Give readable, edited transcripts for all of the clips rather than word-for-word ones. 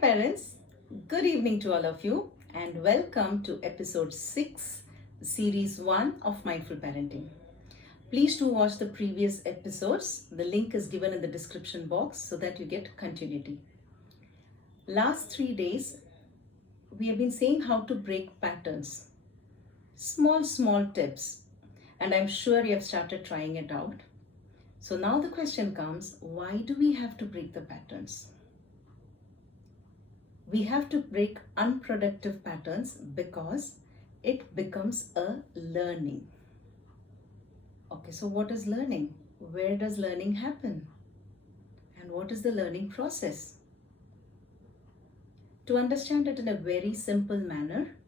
parents, good evening to all of you and welcome to episode 6, series 1 of Mindful Parenting. Please do watch the previous episodes. The link is given in the description box so that you get continuity. Last 3 days, we have been saying how to break patterns. Small tips. And I'm sure you have started trying it out. So now the question comes, why do we have to break the patterns? We have to break unproductive patterns because it becomes a learning. Okay, so what is learning? Where does learning happen? And what is the learning process? To understand it in a very simple manner,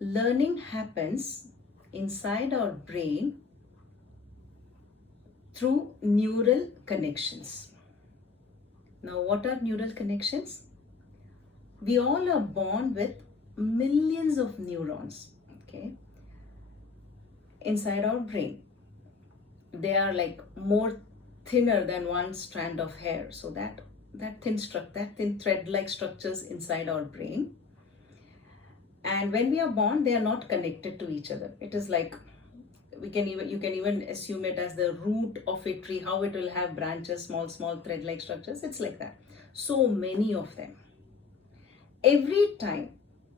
learning happens inside our brain through neural connections. Now, what are neural connections? We all are born with millions of neurons, okay, inside our brain. They are like more thinner than one strand of hair. So that thin thread-like structures inside our brain. And when we are born, they are not connected to each other. It is like you can even assume it as the root of a tree, how it will have branches, small thread-like structures. It's like that. So many of them. Every time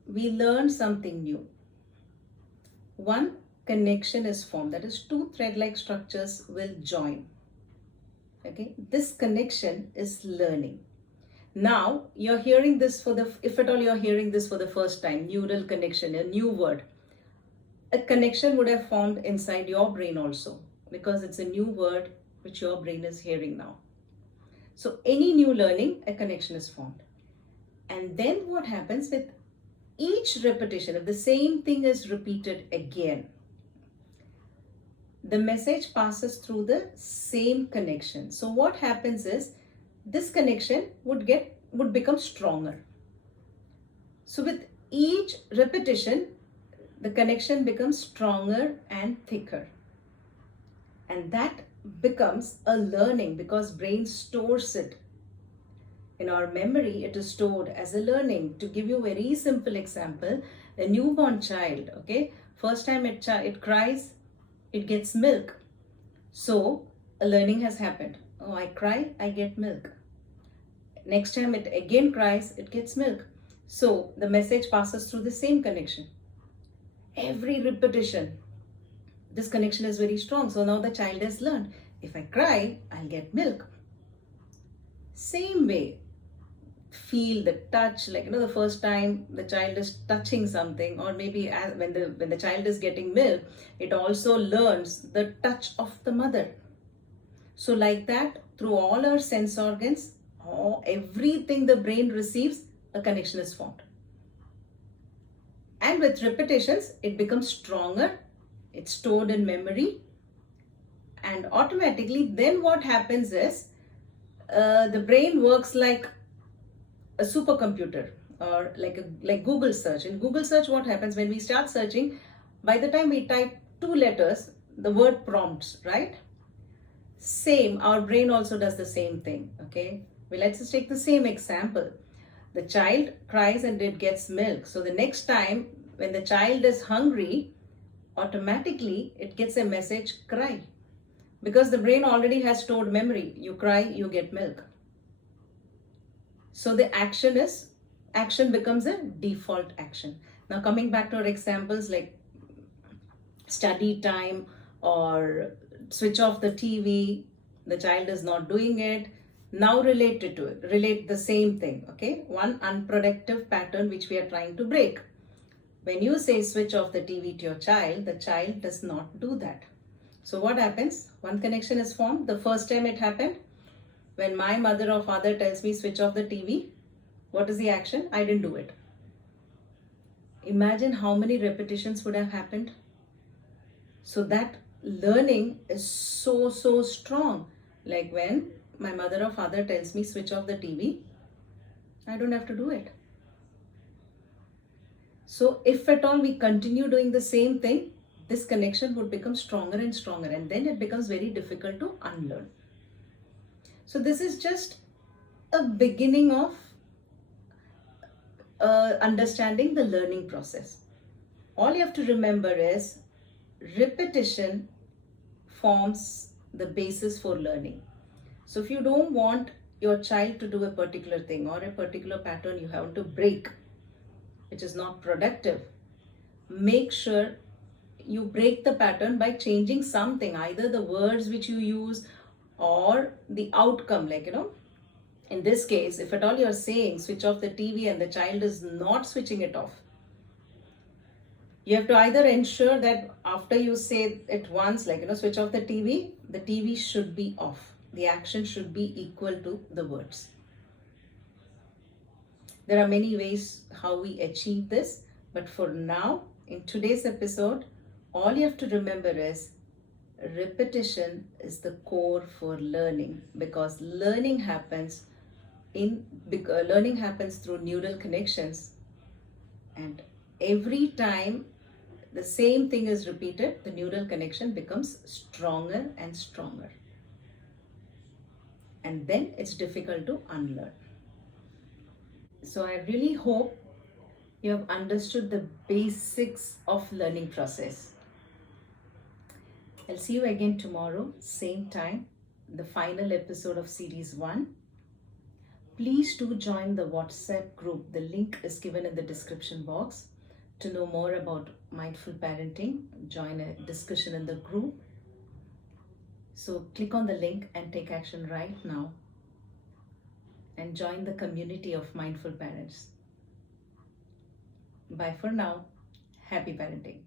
we learn something new, one connection is formed. That is, two thread-like structures will join. Okay, this connection is learning. Now you're hearing this if at all you're hearing this for the first time, neural connection, a new word. A connection would have formed inside your brain also, because it's a new word which your brain is hearing now. So any new learning, a connection is formed. And then what happens with each repetition, if the same thing is repeated again, the message passes through the same connection. So what happens is this connection would become stronger. So with each repetition, the connection becomes stronger and thicker. And that becomes a learning because brain stores it. In our memory, it is stored as a learning. To give you a very simple example, a newborn child, okay, first time it cries, it gets milk. So a learning has happened. Oh, I cry, I get milk. Next time it again cries, it gets milk. So the message passes through the same connection. Every repetition, this connection is very strong. So now the child has learned, if I cry, I'll get milk. Same way, feel the touch, like the first time the child is touching something, or maybe when the child is getting milk, it also learns the touch of the mother. So like that, through all our sense organs, everything the brain receives, a connection is formed. And with repetitions, it becomes stronger, it's stored in memory, and automatically then what happens is the brain works like a supercomputer, or like Google search. In Google search, what happens when we start searching, by the time we type 2 letters, the word prompts, right? Same, our brain also does the same thing, okay? Well, let's just take the same example. The child cries and it gets milk. So the next time when the child is hungry, automatically it gets a message, cry. Because the brain already has stored memory. You cry, you get milk. So the action becomes a default action. Now coming back to our examples like study time or switch off the TV, the child is not doing it. Now relate the same thing, okay? One unproductive pattern which we are trying to break. When you say switch off the TV to your child, the child does not do that. So what happens? One connection is formed. The first time it happened, when my mother or father tells me switch off the TV, what is the action? I didn't do it. Imagine how many repetitions would have happened. So that learning is so strong. Like when my mother or father tells me switch off the TV, I don't have to do it. So if at all we continue doing the same thing, this connection would become stronger and stronger, and then it becomes very difficult to unlearn. So this is just a beginning of understanding the learning process. All you have to remember is repetition forms the basis for learning. So if you don't want your child to do a particular thing or a particular pattern you have to break, which is not productive, make sure you break the pattern by changing something, either the words which you use or the outcome. Like, in this case, if at all you're saying switch off the TV and the child is not switching it off, you have to either ensure that after you say it once, like, switch off the TV should be off. The action should be equal to the words. There are many ways how we achieve this, but for now, in today's episode, all you have to remember is repetition is the core for learning, because learning happens through neural connections, and every time the same thing is repeated, the neural connection becomes stronger and stronger, and then it's difficult to unlearn. So I really hope you have understood the basics of learning process. I'll see you again tomorrow, same time, the final episode of series 1. Please do join the WhatsApp group. The link is given in the description box. To know more about mindful parenting, join a discussion in the group. So click on the link and take action right now and join the community of mindful parents. Bye for now. Happy parenting.